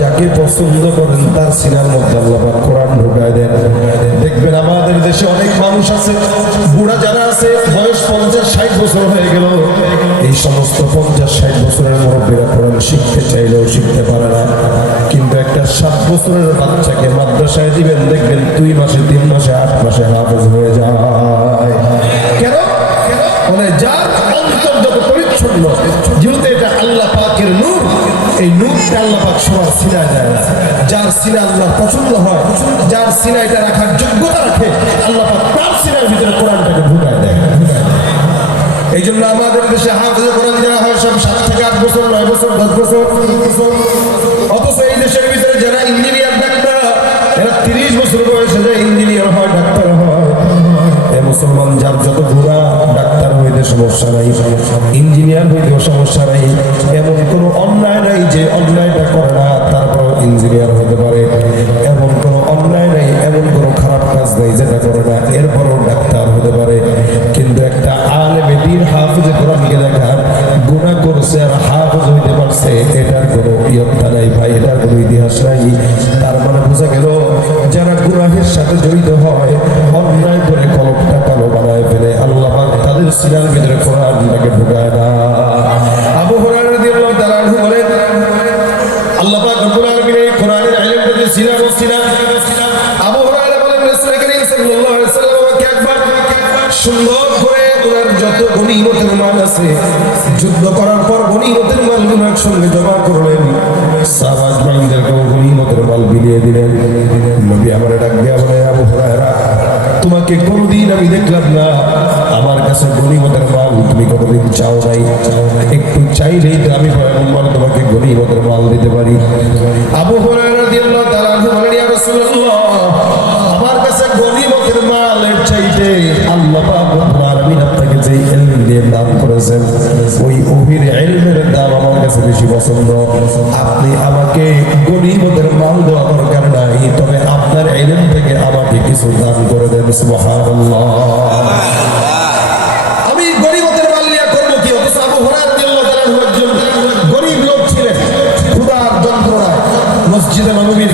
যাকে পছন্দ করেন, তার মধ্যে আল্লাহ কোরআন ঢোকায় দেখবেন আমাদের দেশে অনেক মানুষ আছে, বুড়া যারা আছে, বয়স পঞ্চাশ, ষাট বছর হয়ে গেল। বছরের বাচ্চাকে মাদ্রাসায় দিবেন, দেখবেন দুই মাসে, তিন মাসে, আট মাসে হাফেজ হয়ে যায়। কেন? মানে যার অন্তর যত পরিচ্ছন্ন, যেহেতু এটা আল্লাহ পাকের নূর, এই নূরটা আল্লাহ পাক সবার না। যার সিনা আল্লাহ পছন্দ হয়, যার সিনা এটা রাখার যোগ্যতা রাখে, আল্লাহ পাক তার সিনার ভিতরে কোরআনটাকে দেয়। এই জন্য আমাদের দেশে হাফেজে কোরআন দেওয়া হয় সব সাত থেকে আট বছর, নয় বছর, দশ বছর। অথচ এই ভিতরে যারা ইঞ্জিনিয়ার ডাক্তার এরা তিরিশ বছর বয়সে যে ইঞ্জিনিয়ার হয় ডাক্তার হয়। মুসলমান যার যত ঘোরা ডাক্তার হইতে সমস্যা নাই ইঞ্জিনিয়ার হইতেও সমস্যা নাই। এমন কোনো অন্যায় নাই যে অন্যায়টা করে না তারপর ইঞ্জিনিয়ার হতে পারে। এমন কোনো অন্যায় নাই, এমন কোনো খারাপ কাজ নাই যেটা করে না, এরপরও ডাক্তার হতে পারে। কিন্তু একটা আলেমে দিন হাফিজে কোরআনকে দেখার গুণা করছে আর হাফিজ হইতে পারছে, এটার কোনো ইয়ত্তা নাই ভাই এটার কোনো ইতিহাস নাই। তার মানে বোঝা গেল, যারা গুনাহের সাথে জড়িত হয়, অন্যায় করে কলমটা কালো বানায় ফেলে। আল্লাহ তাদের সিনার ভিতরে কোরআনটাকে ঢুকায় না যুদ্ধ করার পর গনিমতের মালগুলো একসঙ্গে জমা করলেন। গনিমতের মাল বিলিয়ে দিলেন। নবী আমার ডাক দেয়া বলে আবু হুরায়রা, তোমাকে কোনদিন আমি দেখলাম না। আমার কাছে গনিমতের মাল তুমি কোনোদিন চাও নাই। একটু চাইলেই তো আমি তোমাকে গনিমতের মাল দিতে পারি। আবু হুরায়রা রাদিয়াল্লাহু তাআলা দিয়ে দান করেছেন। ওই ওহির ইলমের দাম আমার কাছে বেশি পছন্দ। আপনি আমাকে গনিমতের মাল দেওয়া দরকার নাই? তবে আপনার ইলম থেকে আমাকে কিছু দান করে দেন মসজিদে নববীর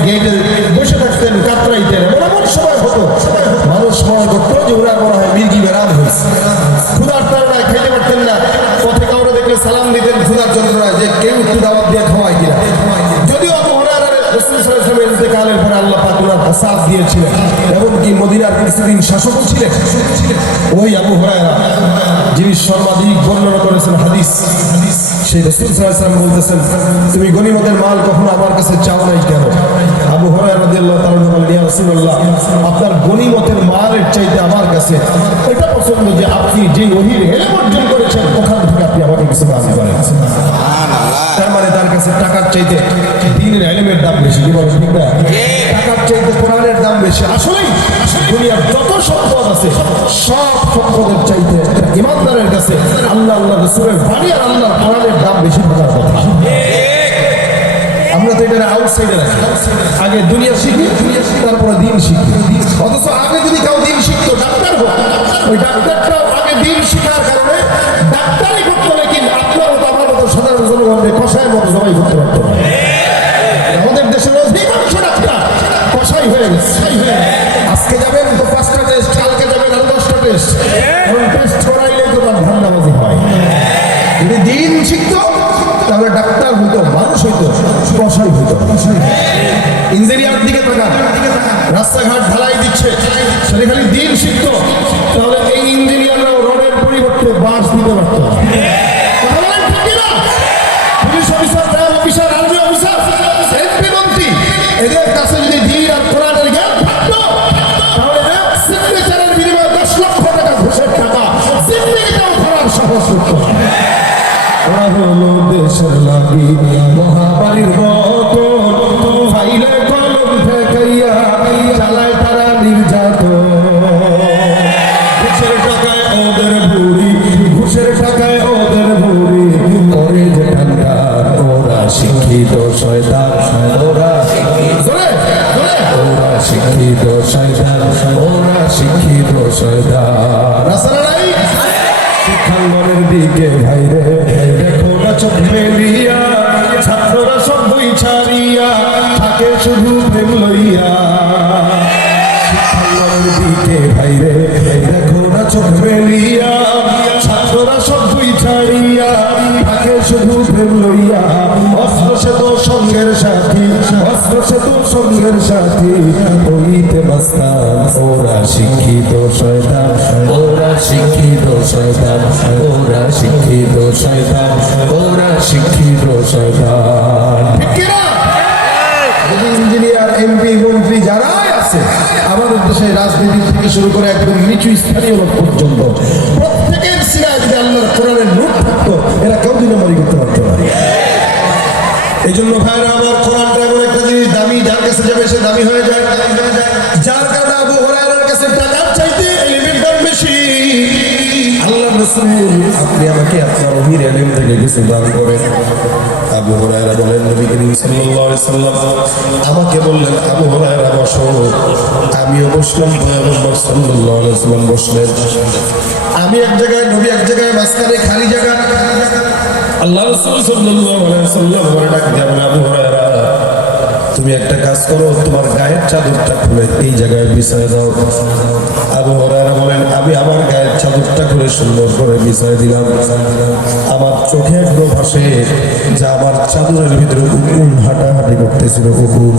দিয়েছিলেন এমনকি মদিনার কিছুদিন শাসকও ছিলেন? ওই আবু হুরায়রা, যিনি সর্বাধিক বর্ণনা করেছেন হাদিস, সেই রসুল সাল্লাম বলতেছেন, তুমি গনিমতের মাল কখনো আমার কাছে চাও নাই কেন? আবু হরাই রাদিয়াল্লাহু তাআলা বলেন, ইয়া রাসূলুল্লাহ, আপনার গনিমতের মালের চাইতে আমার কাছে এটা পছন্দ যে আপনি যে ওহির ইলম অর্জন করেছেন, ওখান থেকে আপনি আমাকে কিছু দান করেন তার মানে তার কাছে টাকার চাইতে দিনের ইলমের দাম বেশি কি ঠিক না? টাকার চাইতে কোরআনের দাম বেশি। আসলেই দুনিয়ার যত সম্পদ আছে সব সম্পদের চাইতে ইমানদারের কাছে আল্লাহ আল্লাহ রসুলের বাড়ি আর আল্লাহর কোরআনের দাম বেশি থাকার কথা। আমরা তো এটা আউটসাইডে রাখি আগে দুনিয়া শিখি তারপরে দিন শিখি। অথচ আগে যদি কেউ দিন শিখতো ডাক্তার হোক। ওই ডাক্তারটাও আগে দিন শিখার সবাই পারতো না আমাদের দেশের অধিকাংশ ডাক্তার কষাই হয়ে গেছে। আজকে যাবেন তো পাঁচটা টেস্ট কালকে যাবেন আরও দশটা টেস্ট দিকে রাস্তাঘাট ঢালাই দিচ্ছে। সেটা খালি দিন শিখতো, তাহলে এই ইঞ্জিনিয়াররাও রডের পরিবর্তে বাস দিতে পারতো। এদের কাছে যদি দিন আর কোরআনের জ্ঞান থাকতো, তাহলে এরা সিগনেচারের বিনিময়ে দশ লক্ষ টাকা ঘুষের টাকা জিন্দিগিতেও ধরার সাহস। ওরা হলো দেশের লাগি শুধু প্রেম লইয়া। দিকে ভাইরে, দেখো না চোখ মেলিয়া ছাত্ররা সব বই ছাড়িয়া থাকে শুধু প্রেম লইয়া। অস্ত্র সে তো সঙ্গের সাথী, অস্ত্র সে তো সঙ্গের সাথী। হইতে মাস্তান ওরা শিক্ষিত শয়তান, ওরা শিক্ষিত শয়তান, ওরা শিক্ষিত শয়তান, ওরা শিক্ষিত শয়তান। আমাদের দেশে রাজনীতি থেকে শুরু করে একদম নিচু স্থানীয় লোক পর্যন্ত। প্রত্যেকের যদি আল্লাহর কোরআনের এরা কেউ করতে না। এই জন্য ভাইরা, আমার কোরআনটা এমন একটা জিনিস, দামি, যার কাছে যাবে সে দামি হয়ে যায়। যার কারণে আবু কাছে টাকার চাইতে বেশি। আল্লাহ রসুল আপনি আমাকে আপনার অহির এলিম থেকে কিছু দান করেন। আবু বলেন, নবী করিম সাল্লাম আমাকে বললেন, আবু বসো। আমিও বসলাম বসলেন। আমি এক জায়গায়, নবী এক জায়গায়, মাঝখানে খালি জায়গা। তুমি একটা কাজ করো, তোমার গায়ের চাদরটা খুলে এই জায়গায় বিছায় দাও। আমি আমার গায়ের চাদরটা খুলে সুন্দর করে বিছায় দিলাম। আমার চোখে একদম ভাসে যা আমার চাদরের ভিতরে কুকুর হাঁটাহাঁটি করতেছিল কুকুর।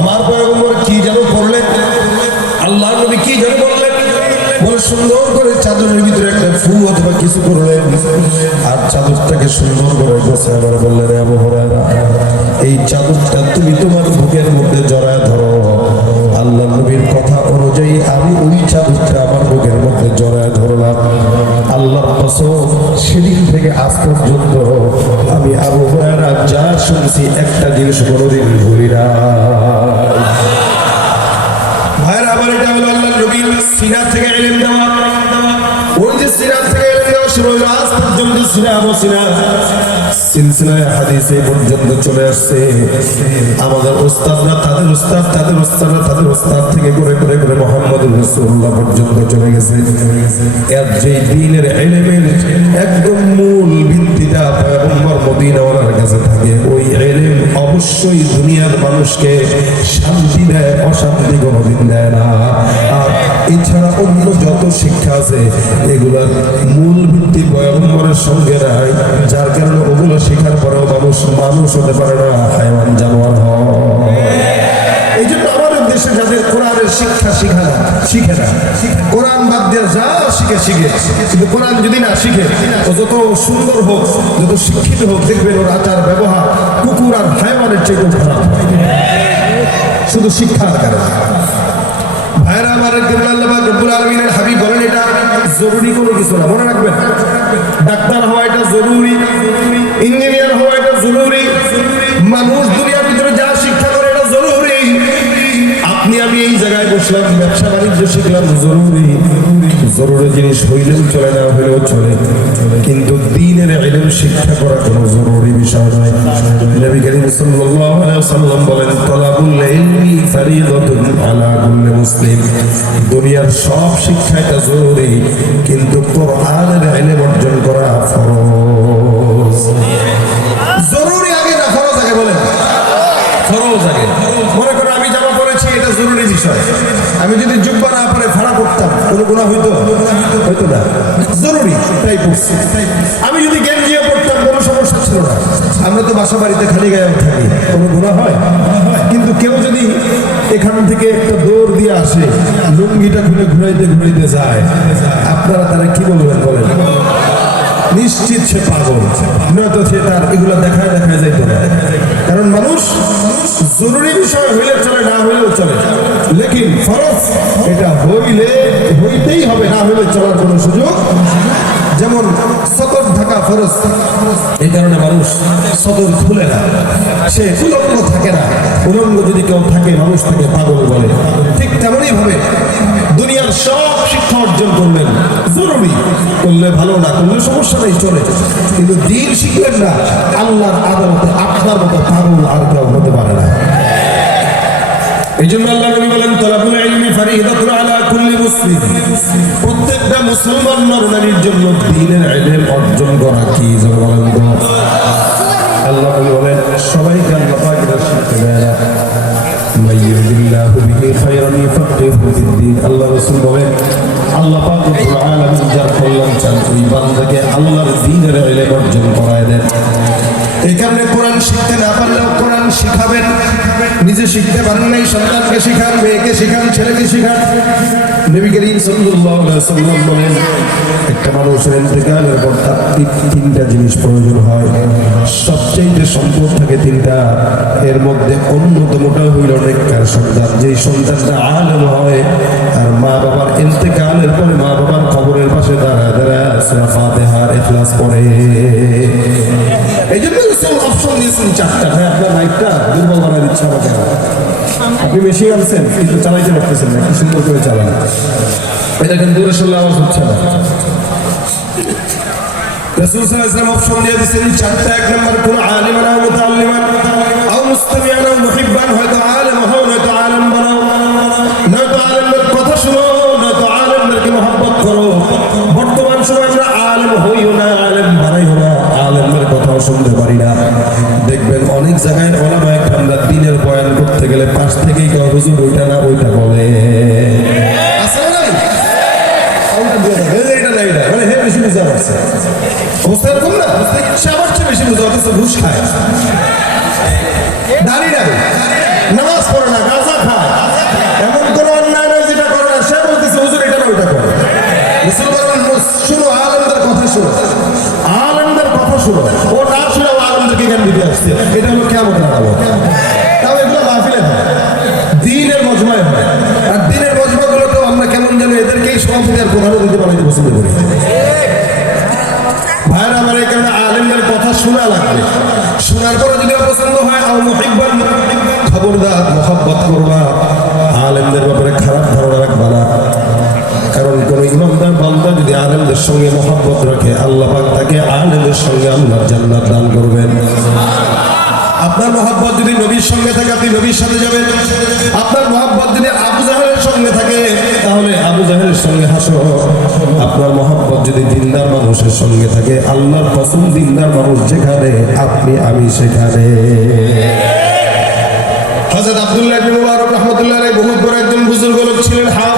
আমার পয়গম্বর কি যেন করলেন আল্লাহ নবী কি যেন সুন্দর করে চাদরের ভিতরে একটা ফু অথবা কিছু করলেন। আর চাদরটাকে সুন্দর করে আবার বললেন এই চাদরটা তুমি তোমার বুকের মধ্যে জড়ায় ধরো। আল্লাহ নবীর কথা অনুযায়ী আমি ওই চাদরটা সেদিন থেকে আজ পর্যন্ত আমি আবু হুরায়রা যা শুনছি একটা জিনিস কোনোদিন ভুলি না। আবার এটা থেকে এলেন দেওয়া। ওই যে সিরাজ থেকে এলেন দেওয়া আজ পর্যন্ত সিনা। সিলসিলায় হাদিসে পর্যন্ত চলে আসছে। আমাদের উস্তাদরা, তাদের উস্তাদ, তাদের উস্তাদরা, তাদের উস্তাদ থেকে করে করে করে মোহাম্মদ রসুল্লাহ পর্যন্ত চলে গেছে। এর যে দিনের এলেমের একদম মূল ভিত্তিটা মদিনাওয়ালার কাছে থাকে। ওই অবশ্যই দুনিয়ার মানুষকে শান্তি দেয়, অশান্তি কোনোদিন দেয় না। আর এছাড়া অন্য যত শিক্ষা আছে এগুলার মূল ভিত্তি পয়গম্বরের সঙ্গে নাই যার কারণে ওগুলো শেখার পরেও মানুষ মানুষ হতে পারে না হায়ান জানোয়ার হয় যাদের কোরআনের শিক্ষা শিখে না কোরআন বাদ যা শিখে শিখে। কিন্তু কোরআন যদি না শিখে ও যত সুন্দর হোক, যত শিক্ষিত হোক, দেখবেন ওর আচার, ব্যবহার, কুকুর আর চেয়ে খারাপ। শুধু শিক্ষার কারণে। জরুরি কোনো কিছু না। মনে রাখবেন, ডাক্তার হওয়া এটা জরুরি, ইঞ্জিনিয়ার হওয়া এই ব্যবসা বাণিজ্য শিখলাম, জরুরি। জরুরি জিনিস হইলেও চলে, না হইলেও চলে। কিন্তু দিনের এলেম শিক্ষা করা কোনো জরুরি বিষয় নয়। নবী করিম সাল্লাল্লাহু আলাইহি বলেন, তলাবুল ইলমি ফরিদাতুন আলা কুল্লি মুসলিম। দুনিয়ার সব শিক্ষা এটা জরুরি, কিন্তু কোরআনের ইলম অর্জন করা ফরজ। জরুরি আগে না, ফরজ আগে বলেন। ফরজ আগে মনে করো আমি জামা পরেছি এটা জরুরি বিষয়। আমি যদি জুব্বা না পরে ভাড়া করতাম, কোনো গুণা হইতো? হইতো না। জরুরি, তাই পড়ছি। আমি যদি গেঞ্জিও পড়তাম, কোনো সমস্যা ছিল না। আমরা তো বাসা বাড়িতে খালি গায়ে থাকি, কোনো গুণা হয়? কিন্তু কেউ যদি এখান থেকে একটা দৌড় দিয়ে আসে, লুঙ্গিটা খুলে ঘুরাইতে ঘুরাইতে যায়, আপনারা তারা কি বলবেন বলেন? নিশ্চিত সে পাগল। নয়তো সে তার এগুলো দেখায় দেখায় যাইতে। কারণ মানুষ জরুরি বিষয় হইলে চলে, না হইলেও চলে। লেকিন ফরজ, এটা হইলে, হইতেই হবে, না হইলে চলার কোনো সুযোগ যেমন সতর থাকা ফরজ, এই কারণে মানুষ সতর খুলে না। সে উলঙ্গ থাকে না। উলঙ্গ যদি কেউ থাকে, মানুষ তাকে পাগল বলে। ঠিক তেমনই ভাবে দুনিয়ার সব শিক্ষা অর্জন করলেন। জরুরি। করলে ভালো না, করলে সমস্যা নেই, চলে। কিন্তু দিন শিখলেন না, আল্লাহর আদালতে আপনার মতো পাগল আর কেউ হতে পারে না। এই জন্য আল্লাহ নবী বলেন তলাবুল ইলমি ফারিদাতুন আলা কুল্লি মুসলিম প্রত্যেকটা মুসলমান নরনারীর জন্য দ্বীনের ইলম অর্জন করা কি জোরে বলেন তো আল্লাহ নবী বলেন সবাইকে আল্লাহ পাক এটা শিখতে দেয় না من يرد الله به خيرا يفقهه في الدين আল্লাহ রাসূল বলেন আল্লাহ পাক রব্বুল আলামিন যার কল্যাণ চান ওই বান্দাকে আল্লাহর দ্বীনের ইলম অর্জন করায় দেন এই কারণে কোরআন শিখতে না পারলেও কোরআন শিখাবেন। নিজে শিখতে পারেন নাই, সন্তানকে শিখান, মেয়েকে শিখান, ছেলেকে শিখান। পর এর মধ্যে হয় আর মা বাবার পরে মা বাবার খবরের পাশে দাঁড়া দাঁড়া পড়ে। এই জন্য দিয়েছেন চারটা। ভাই, আপনার মাইকটা দুর্বল বানার ইচ্ছা আমাকে আপনি বেশি আনছেন কিন্তু চালাইতে পারতেছেন না কি সুন্দর করে চালান। এটা কিন্তু রসুল্লাহ আওয়াজ হচ্ছে না। আলেম বর্তমান সময় হইও না, আলেম বানাইও না, আলেমদের কথাও শুনতে পারি না। অনেক জায়গায় ওলামায়ে আমরা দিনের বয়ান করতে গেলে পাশ থেকেই কেউ হুজুর, ওইটা না, ওইটা বলে। মানে ঘুষ কথা শুনো। আলেমদের কথা শুনো। ও না শুনে আলেমদেরকে জ্ঞান দিতে আসছে। কেমন এগুলো মাহফিলে হয় দিনের মজমায় হয় আর দিনের আমরা কেমন যেন এদেরকেই আর পছন্দ করি। আমার আলেমদের কথা শোনা লাগবে। শোনার পরে যদি পছন্দ হয় মুহিব্বান, খবরদার করবা আলেমদের ব্যাপারে খারাপ ধারণা রাখবা না। কারণ কোন ইমামদার বান্দা যদি আলেমদের সঙ্গে মোহাব্বত রাখে, আল্লাহ তাকে আলেমের সঙ্গে আল্লাহ জান্নাত দান করবেন। নবীর সাথে যাবেন আপনার মহাব্বত যদি আবু জাহেলের সঙ্গে থাকে, তাহলে আবু জাহেলের সঙ্গে হাসো। আপনার মহাব্বত যদি দিনদার মানুষের সঙ্গে থাকে, আল্লাহর পছন্দ দিনদার মানুষ যেখানে, আপনি, আমি সেখানে। হজরত আব্দুল্লাহ মুবারক রাহমাতুল্লাহ বহুত বড় একজন বুজুর্গ লোক ছিলেন হাফেজ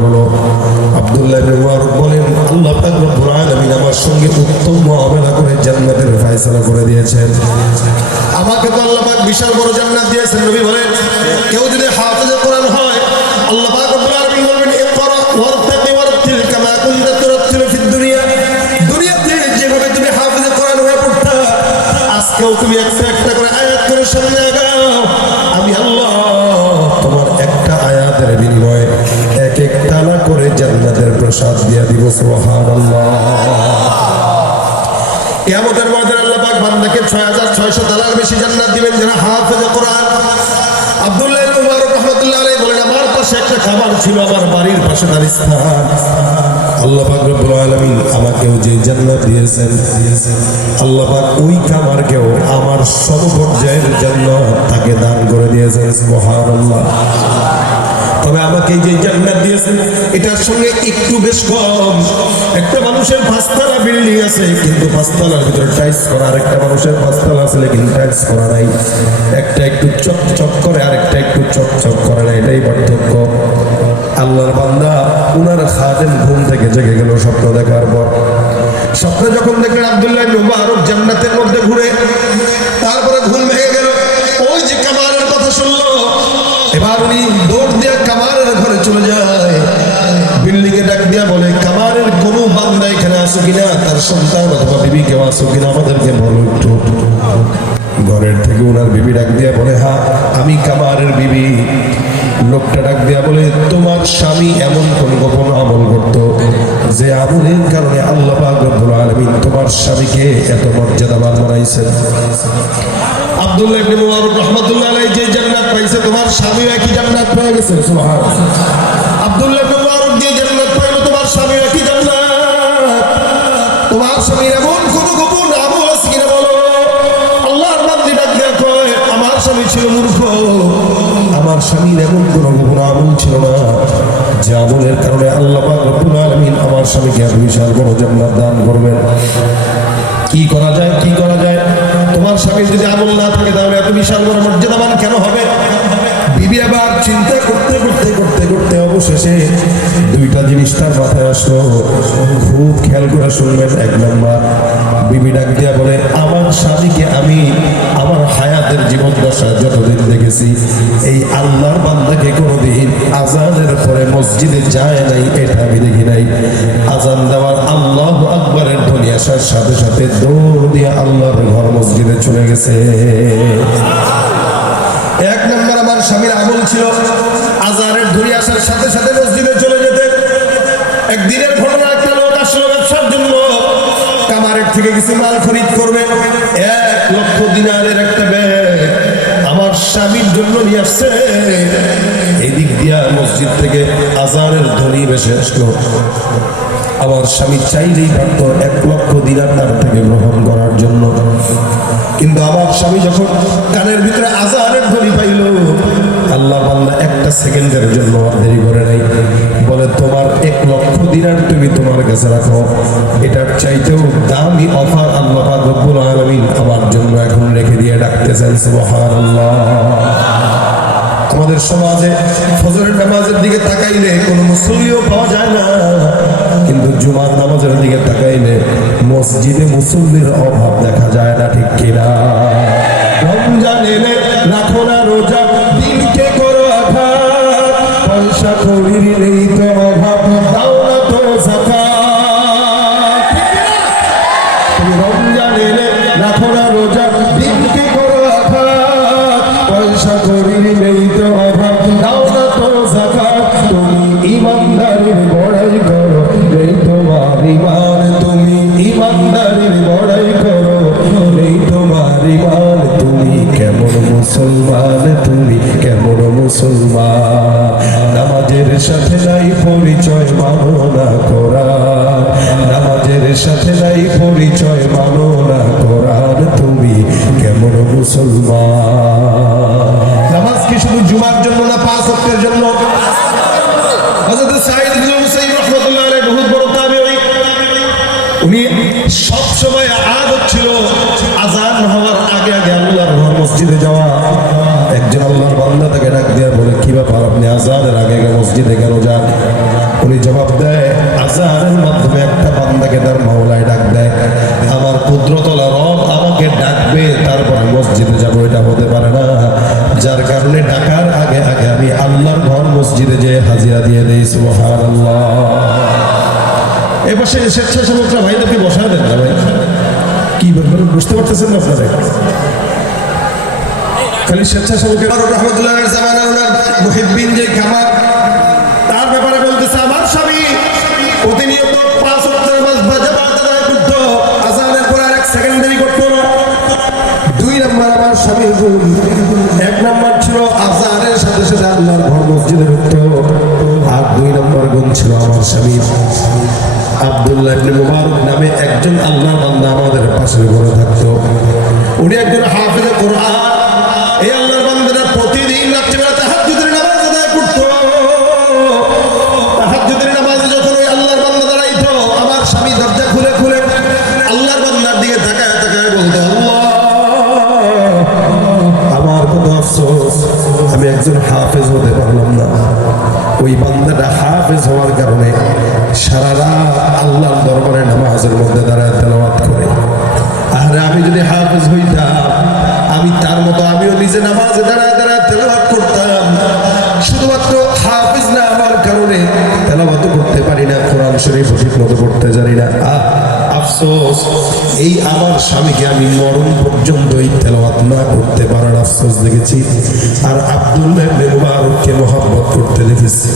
আমাকে তো আল্লাহ বিশাল বড় কেউ যদি হাফেজে কোরআন হয়, আল্লাহ পাক রব্বুল আলামিন বলবেন, ইকরা যেভাবে তুমি হাফেজে কোরআন হয়ে পড়তা, আজকেও তুমি একটা একটা করে আয়াত করে সামনে আগাও। প্রসাদ দিয়া দিব, সুবহানাল্লাহ। কিয়ামতের ময়দানে আল্লাহ পাক বান্দাকে 6600 তালার বেশি জান্নাত দিবেন হাফেজে কোরআন। আব্দুল্লাহ মুবারক রাহমাতুল্লাহ আলাইহি বলেন, আমার পাশে একটা খাবার ছিল, আমার বাড়ির পাশে তার স্থান। রব্বুল আমাকেও যে জান্নাত দিয়েছেন, আল্লাহ পাক ওই খাবারকেও আমার সর্বপর্যায়ের জান্নাত তাকে দান করে দিয়েছেন, সুবহানাল্লাহ। তবে আমাকে যে জান্নাত দিয়েছেন এটার সঙ্গে একটু বেশ কম। একটা মানুষের পাঁচতলা বিল্ডিং আছে, কিন্তু পাঁচতলার ভিতরে টাইলস করা আর একটা মানুষের পাঁচতলা আছে কিন্তু টাইলস করা নাই। একটা একটু চক চক করে আর একটা একটু চক চক করে না এটাই পার্থক্য। আল্লাহর বান্দা উনার খাদেম ঘুম থেকে জেগে গেল স্বপ্ন দেখার পর। স্বপ্নে যখন দেখলেন আব্দুল্লাহ মুবারক জান্নাতের মধ্যে ঘুরে কোন বান্দা এখানে আসো কিনা, তার সন্তান অথবা বিবি কেউ আসো কিনা, আমাদেরকে বলো একটু। ঘরের থেকে ওনার বিবি ডাক দিয়া বলে হ্যাঁ আমি কামারের বিবি। লোকটা ডাক দিয়া বলে, তোমার স্বামী এমন কোন গোপন আমল করত যে আমলের কারণে আল্লাহ রব্বুল আলামিন তোমার স্বামীকে এত মর্যাদাবান বানাইছেন? আব্দুল্লাহ ইবনে মুবারক রাহমাতুল্লাহ আলাইহি যে জান্নাত পাইছে, তোমার স্বামী একই জান্নাত পেয়ে গেছে? সুবহানাল্লাহ। স্বামীর এমন কোন গোপন আমল ছিল না, যে আমলের কারণে আল্লাহ রব্বুল আলমিন আমার স্বামীকে বিশাল বড় জান্নাত দান করবেন। কি করা যায়, কি করা যায়? তোমার স্বামীর যদি আগুন না থাকে, তাহলে এত বিশাল বড় মর্যাদাবান কেন হবে? বিবি আবার চিন্তা করতে করতে করতে করতে অবশেষে দুইটা জিনিস তার মাথায় আসলো। খুব খেয়াল করে শুনবেন, এক নম্বর, বিবি ডাক দিয়া বলে, আমার স্বামীকে আমি আমার হায়াতের জীবন দশা যতদিন দেখেছি, এই আল্লাহর বান্দাকে কোনোদিন আজানের পরে মসজিদে যায় নাই, এটা আমি দেখি নাই। আজান দেওয়ার আল্লাহ আকবরের ধ্বনি আসার সাথে সাথে দৌড় দিয়ে আল্লাহর ঘর মসজিদে চলে গেছে। আমার স্বামীর আমল ছিল। আজানের ধরে আসার সাথে সাথে মসজিদে চলে যেতে। একদিনের ঘটনা, একটা লোক আসলো, ব্যবসার জন্য। কামারের থেকে কিছু মাল খরিদ করবে। এক লক্ষ দিনারের একটা ব্যাগ আমার স্বামীর জন্য নিয়ে আসছে। এদিক দিয়া মসজিদ থেকে আজানের ধ্বনি আসলো। আমার স্বামী চাইলেই পারত এক লক্ষ দিনার তার থেকে গ্রহণ করার জন্য। কিন্তু আমার স্বামী যখন কানের ভিতরে আজানের ধ্বনি পাইল, আল্লাহ বান্দা একটা সেকেন্ডের জন্য দেরি করে নাই। বলে, তোমার এক লক্ষ দিনার তুমি তোমার কাছে রাখো। এটার চাইতেও দামি অফার আল্লাহ রব্বুল আলামিন আমার জন্য এখন রেখে দিয়ে ডাকতেছেন, সুবহানাল্লাহ। আমাদের সমাজে ফজরের নামাজের দিকে তাকাইলে কোনো মুসল্লিও পাওয়া যায় না। জুমার নামাজের দিকে তাকাইলে মসজিদে মুসল্লির অভাব দেখা যায় না, ঠিক কিনা? রমজান এলে রাখো না রোজা, দিনকে করো আঘাত। পয়সা করির নেই তো। মুসলমান তুমি কেমন মুসলমান? নামাজের সাথে নাই পরিচয় মানো না কোরআন। নামাজের সাথে নাই পরিচয় মানো না কোরআন। তুমি কেমন মুসলমান? নামাজ কি শুধু জুমার জন্য না পাঁচ অক্টের জন্য? মসজিদে যাওয়া, একজন আল্লাহর বান্দা তাকে ডাক দিয়ে বলে, কি ব্যাপার? আপনি আজানের আগে মসজিদে কেন যান? উনি জবাব দেয়, আজানের মাধ্যমে একটা বান্দাকে তার মাওলায় ডাক দেয়। আমার কুদরতলা রব আমাকে ডাকবে, তারপরে মসজিদে যাব, এটা হতে পারে না। যার কারণে ডাকার আগে আগে আমি আল্লাহর ঘর মসজিদে যে হাজিরা দিয়ে দিই, সুবহানাল্লাহ। এ পাশে স্বেচ্ছাসেবকরা ভাইদেরকে বসা দেন না ভাই। কি ব্যাপার? বুঝতে পারতেছেন না আপনারা? খালি স্বেচ্ছাসেবকের রহমতুল্লাহ জামানার ওনার মুহিব্বিন যে খামার তার ব্যাপারে বলতেছে, আমার স্বামী প্রতিনিয়ত পাঁচ আব্দুল্লাহ নামে একজন আল্লাহর বান্দা আমাদের পাশে থাকতো। উনি একজন হাফেজে কোরআন দেখেছি আর আব্দুল্লাহ মুবারককে মহব্বত করতে দেখেছি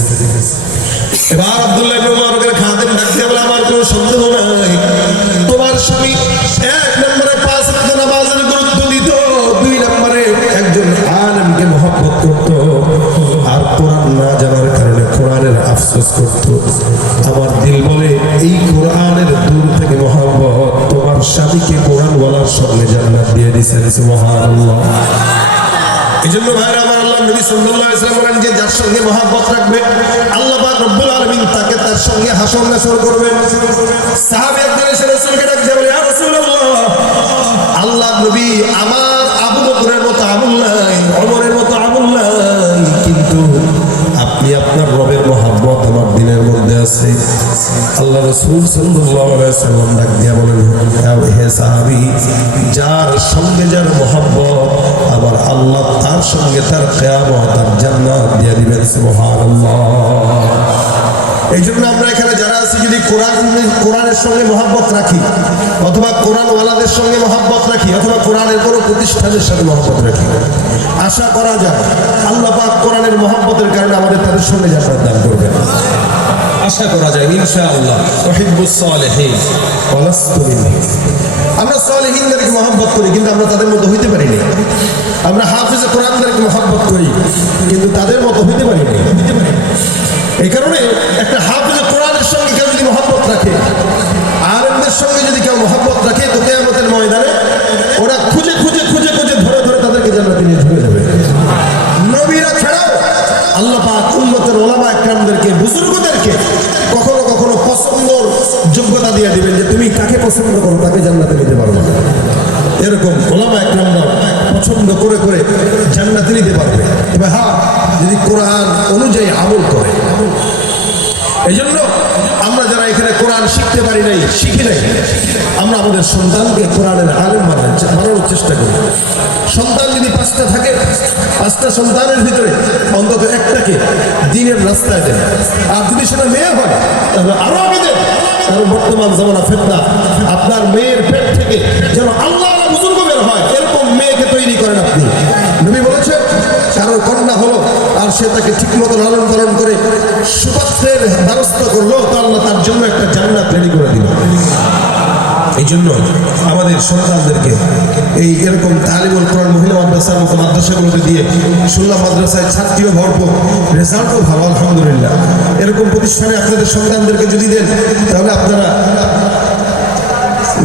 এই জন্য ভাইরা আমার আল্লাহ নবী সাল্লাল্লাহু আলাইহি বলেন যে যার সঙ্গে মহব্বত রাখবে, আল্লাহ পাক রব্বুল আলামিন তাকে তার সঙ্গে হাসর নাসর করবে। সাহাবী একজন এসে রাসূলকে ডাক দিয়ে বলে, ইয়া রাসূলুল্লাহ, আল্লাহ নবী আমার আবু বকরের মতো আমল নাই ওমরের মতো আমল নাই কিন্তু আপনি আপনার রবের মহাব্বত আমার দিনের মধ্যে আছে। আল্লাহ রসুল ওয়াসাল্লাম ডাক দিয়া বলেন হে সাহাবী, যার সঙ্গে যার মহাব্বত আবার আল্লাহ তার সঙ্গে তার কেয়ামত জান্নাত দিয়ে দিবেন এই জন্য আমরা এখানে যারা আছি, যদি কোরআন, কোরআনের সঙ্গে মহাব্বত রাখি, অথবা কোরআন ওয়ালাদের সঙ্গে মহাব্বত রাখি, অথবা কোরআনের কোনো প্রতিষ্ঠানের সঙ্গে মহাব্বত রাখি, আশা করা যায়, আল্লাহ পাক কোরআনের মহাব্বতের কারণে আমাদের তাদের সঙ্গে জান্নাত দান করবেন। আশা করা যায়, ইনশাআল্লাহ। ওহিব্বুস সালিহিন। আমরা সালেহিনদেরকে মহাব্বত করি, কিন্তু আমরা তাদের মতো হইতে পারিনি। আমরা হাফিজে কোরআনদেরকে মহাব্বত করি, কিন্তু তাদের মতো হইতে পারিনি। এই কারণে একটা হাফিজে কোরআনের সঙ্গে কেউ যদি মহব্বত রাখে, আলেমদের সঙ্গে যদি কেউ মহব্বত রাখে, তো কেয়ামতের ময়দানে ওরা খুঁজে খুঁজে খুঁজে খুঁজে ধরে ধরে তাদেরকে জান্নাতে নিয়ে ঢুকে যাবে। নবীরা ছাড়াও আল্লাহ পাক উম্মতের ওলামা একরামদেরকে বুজুর্গদেরকে কখনো কখনো পছন্দর যোগ্যতা দিয়ে দিবেন যে তুমি কাকে পছন্দ করো, তাকে জান্নাতে নিতে পারবে এরকম ওলামা নম্বর পছন্দ করে করে জান্নাতে নিতে পারবে। এবার হ্যাঁ যদি কোরআন অনুযায়ী আমল করে এই জন্য কোরআন শিখতে পারি নাই, শিখি নাই। আমরা আমাদের সন্তানকে কোরআনের আলেম বানানোর চেষ্টা করি। সন্তান যদি পাঁচটা থাকে, পাঁচটা সন্তানের ভিতরে অন্তত একটাকে দিনের রাস্তায় দেন আর যদি সেটা মেয়ে হয়, তাহলে আরও আগে দেন কারণ বর্তমান জামানা ফেতনা, আপনার মেয়ের পেট থেকে যেন আল্লাহ বুজুর্গ বের হয়, এরকম মেয়েকে তৈরি করেন আপনি। নবী বলেছেন, কারোর কন্যা হলো আর সে তাকে ঠিক মতো লালন পালন করে সুপাত্রের ব্যবস্থা করল, তো আল্লাহ তার জন্য একটা জান্নাত রেডি করে দিল। এই জন্য আমাদের সন্তানদেরকে এই এরকম তালিমুল কোরআন, মহিলা মাদ্রাসার মতো মাদ্রাসাগুলোতে দিয়ে শুনলাম মাদ্রাসায় ছাত্রীও ভরপুর রেজাল্টও ভালো, আলহামদুলিল্লাহ। এরকম প্রতিষ্ঠানে আপনাদের সন্তানদেরকে যদি দেন, তাহলে আপনারা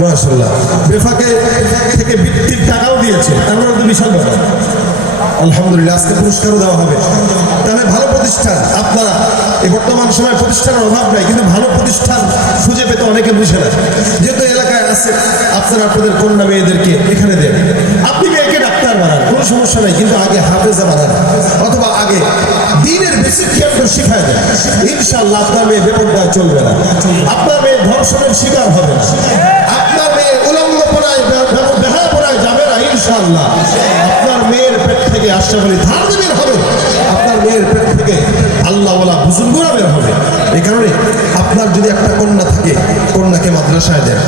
মাশাল্লাহ বেফাকে থেকে বৃত্তির টাকাও দিয়েছে। তার মানে বিশাল ব্যাপার। আলহামদুলিল্লাহ, আজকে পুরস্কারও দেওয়া হবে। তাহলে ভালো প্রতিষ্ঠান, আপনারা এই বর্তমান সময় প্রতিষ্ঠানের অভাব নাই, কিন্তু ভালো প্রতিষ্ঠান খুঁজে পেতে অনেকে বুঝে না। যেহেতু এলাকায় আছে, আপনারা আপনাদের কন্যা মেয়েদেরকে এখানে দেন। আপনি মেয়েকে ডাক্তার বানান, কোনো সমস্যা নাই, কিন্তু আগে হাফেজা বানান, অথবা আগে দিনের বেসিক জ্ঞান শিখায় দেন। ইনশাল্লাহ আপনার মেয়ে চলবে না। আপনার মেয়ে ধর্ষণের শিকার হবে না। আপনার মেয়ে যাবে না। ইনশাল্লাহ আপনার মেয়ের পেট থেকে আশরাফ আলী থানভী বের হবে। আপনার মেয়ের পেট থেকে আল্লাহওয়ালা বুজুর্গরা বের হবে। এই কারণে আপনার যদি একটা কন্যা থাকে, কন্যাকে মাদ্রাসায় দেন,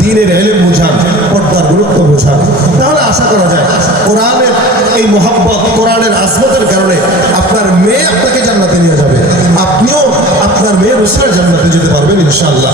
দিনের এলেম বোঝান, পর্দার গুরুত্ব বোঝান, তাহলে আশা করা যায় কোরআনের এই মোহাব্বত, কোরআনের আজমতের কারণে আপনার মেয়ে আপনাকে জান্নাতে নিয়ে যাবে। আপনিও আপনার মেয়ের উৎসাহে জান্নাতে যেতে পারবেন ইনশাআল্লাহ।